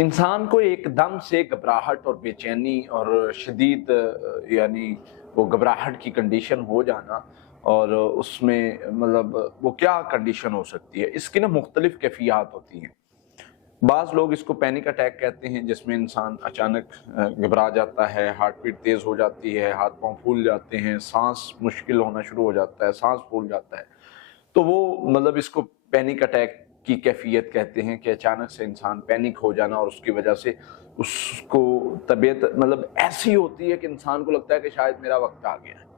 इंसान को एकदम से घबराहट और बेचैनी और शदीद यानी वो घबराहट की कंडीशन हो जाना, और उसमें मतलब वो क्या कंडीशन हो सकती है, इसकी ना मुख्तलिफ कैफियत होती हैं। बाज़ लोग इसको पैनिक अटैक कहते हैं, जिसमें इंसान अचानक घबरा जाता है, हार्ट बीट तेज़ हो जाती है, हाथ पांव फूल जाते हैं, सांस मुश्किल होना शुरू हो जाता है, सांस फूल जाता है। तो वो मतलब इसको पैनिक अटैक की कैफियत कहते हैं कि अचानक से इंसान पैनिक हो जाना और उसकी वजह से उसको तबीयत मतलब ऐसी होती है कि इंसान को लगता है कि शायद मेरा वक्त आ गया है।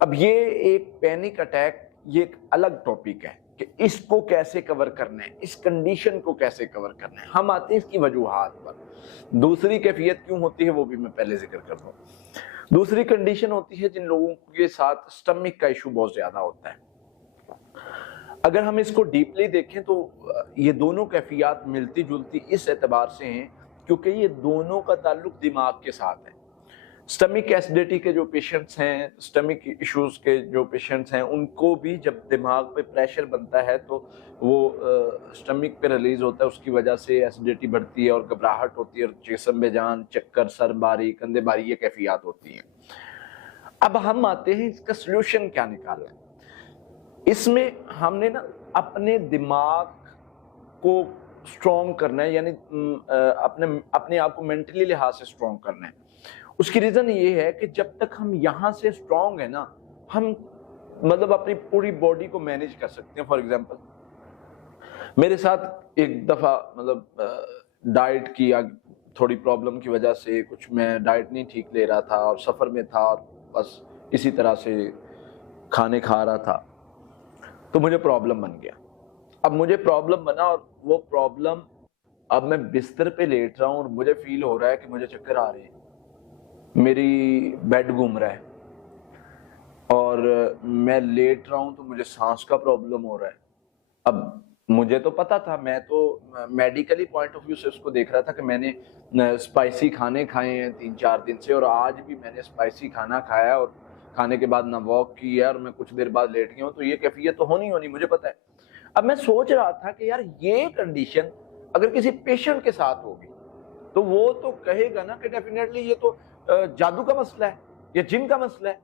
अब ये एक पैनिक अटैक, ये एक अलग टॉपिक है कि इसको कैसे कवर करना है, इस कंडीशन को कैसे कवर करना है। हम आते हैं इसकी वजूहात पर। दूसरी कैफियत क्यों होती है वो भी मैं पहले जिक्र कर दूं। दूसरी कंडीशन होती है जिन लोगों के साथ स्टमक का इशू बहुत ज्यादा होता है। अगर हम इसको डीपली देखें तो ये दोनों कैफियत मिलती जुलती इस एतबार से हैं क्योंकि ये दोनों का ताल्लुक दिमाग के साथ है। स्टमक एसिडिटी के जो पेशेंट्स हैं, स्टमक इश्यूज के जो पेशेंट्स हैं, उनको भी जब दिमाग पे प्रेशर बनता है तो वो स्टमक पे रिलीज होता है, उसकी वजह से एसिडिटी बढ़ती है और घबराहट होती है और जिस्म में जान, चक्कर, सर बारी, कंधे बारी, ये कैफियत होती हैं। अब हम आते हैं इसका सोल्यूशन क्या निकालना है। इसमें हमने ना अपने दिमाग को स्ट्रॉन्ग करना है, यानी अपने आप को मेंटली लिहाज से स्ट्रॉन्ग करना है। उसकी रीजन ये है कि जब तक हम यहाँ से स्ट्रॉन्ग है ना, हम मतलब अपनी पूरी बॉडी को मैनेज कर सकते हैं। फॉर एग्जांपल मेरे साथ एक दफा मतलब डाइट की थोड़ी प्रॉब्लम की वजह से कुछ मैं डाइट नहीं ठीक ले रहा था और सफर में था और बस इसी तरह से खाने खा रहा था, तो मुझे प्रॉब्लम बन गया। अब मुझे प्रॉब्लम बना और वो प्रॉब्लम, अब मैं बिस्तर पे लेट रहा हूँ और मुझे फील हो रहा है कि मुझे चक्कर आ रहे हैं, मेरी बेड घूम रहा है और मैं लेट रहा हूँ तो मुझे सांस का प्रॉब्लम हो रहा है। अब मुझे तो पता था, मैं तो मेडिकली पॉइंट ऑफ व्यू से उसको देख रहा था कि मैंने स्पाइसी खाने खाए हैं 3-4 दिन से, और आज भी मैंने स्पाइसी खाना खाया और खाने के बाद ना वॉक की है और मैं कुछ देर बाद लेट गया हूँ, तो ये कैफियत तो होनी मुझे पता है। अब मैं सोच रहा था कि यार ये कंडीशन अगर किसी पेशेंट के साथ होगी तो वो तो कहेगा ना कि डेफिनेटली ये तो जादू का मसला है या जिन का मसला है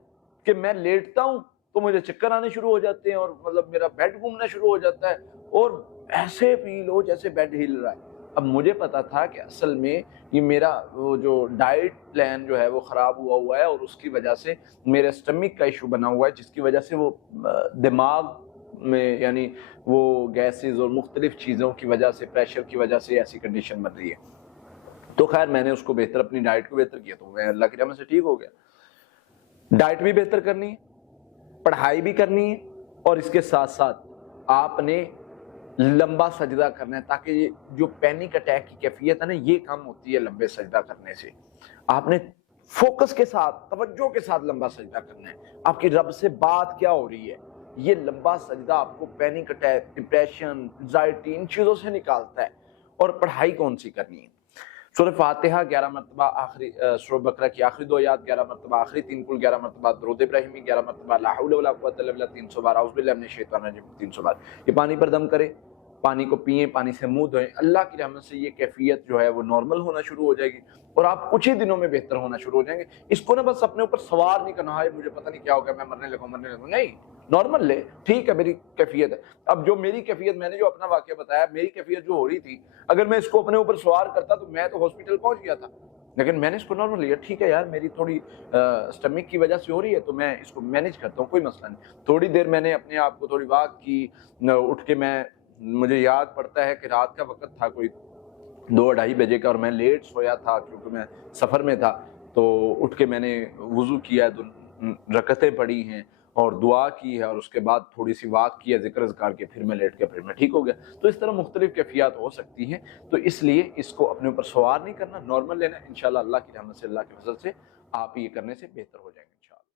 कि मैं लेटता हूँ तो मुझे चक्कर आने शुरू हो जाते हैं और मतलब मेरा बेड घूमना शुरू हो जाता है और ऐसे फील हो जैसे बेड हिल रहा है। अब मुझे पता था कि असल में ये मेरा वो जो डाइट प्लान जो है वो ख़राब हुआ है और उसकी वजह से मेरे स्टमक का इशू बना हुआ है, जिसकी वजह से वो दिमाग में यानी वो गैसेस और मुख्तलिफ चीज़ों की वजह से, प्रेशर की वजह से ऐसी कंडीशन बन रही है। तो खैर मैंने उसको बेहतर, अपनी डाइट को बेहतर किया तो मैं अल्लाह की रहमत से ठीक हो गया। डाइट भी बेहतर करनी है, पढ़ाई भी करनी है और इसके साथ साथ आपने लंबा सजदा करना है, ताकि ये जो पैनिक अटैक की कैफियत है ना, ये कम होती है लंबे सजदा करने से। आपने फोकस के साथ, तवज्जो के साथ लंबा सजदा करना है। आपकी रब से बात क्या हो रही है, ये लंबा सजदा आपको पैनिक अटैक, डिप्रेशन, एंजाइटी, इन चीज़ों से निकालता है। और पढ़ाई कौन सी करनी है, सूरह फातिहा 11 मरतबा, आखिरी सूरह बकरा की आखिरी 2 आयत 11 मरतबा, आखिरी 3 कुल 11 मरतबा, दुरूद इब्राहिमी 11 मरतबा, ला हौला वला कुव्वता इल्ला बिल्लाह 300 बार, औज़ु बिल्लाहि मिनश शैतानिर रजीम 300 बार। ये पानी पर दम करें, पानी को पिए, पानी से मुंह धोएं। अल्लाह की रहमत से ये कैफियत जो है वो नॉर्मल होना शुरू हो जाएगी और आप कुछ ही दिनों में बेहतर होना शुरू हो जाएंगे। इसको ना बस अपने ऊपर सवार नहीं करना है मुझे पता नहीं क्या होगा, मैं मरने लगूँ, नहीं, नॉर्मल ले, ठीक है मेरी कैफियत है। अब जो मेरी कैफियत, मैंने जो अपना वाकया बताया, मेरी कैफियत जो हो रही थी, अगर मैं इसको अपने ऊपर सवार करता तो मैं तो हॉस्पिटल पहुंच गया था, लेकिन मैंने इसको नॉर्मल लिया। ठीक है यार, मेरी थोड़ी स्टमक की वजह से हो रही है तो मैं इसको मैनेज करता हूँ, कोई मसला नहीं। थोड़ी देर मैंने अपने आप को थोड़ी वॉक की, उठ के मुझे याद पड़ता है कि रात का वक्त था कोई 2-2:30 बजे का और मैं लेट सोया था क्योंकि मैं सफ़र में था। तो उठ के मैंने वुज़ू किया, रकतें पढ़ी हैं और दुआ की है और उसके बाद थोड़ी सी वॉक किया, ज़िक्र अज़कार के, फिर मैं लेट के फिर मैं ठीक हो गया। तो इस तरह मुख्तलिफ कैफियत हो सकती हैं, तो इसलिए इसको अपने ऊपर सवार नहीं करना, नॉर्मल लेना। इंशाअल्लाह अल्लाह की रहमत से, अल्लाह के फज़ल से आप ये करने से बेहतर हो जाएंगे।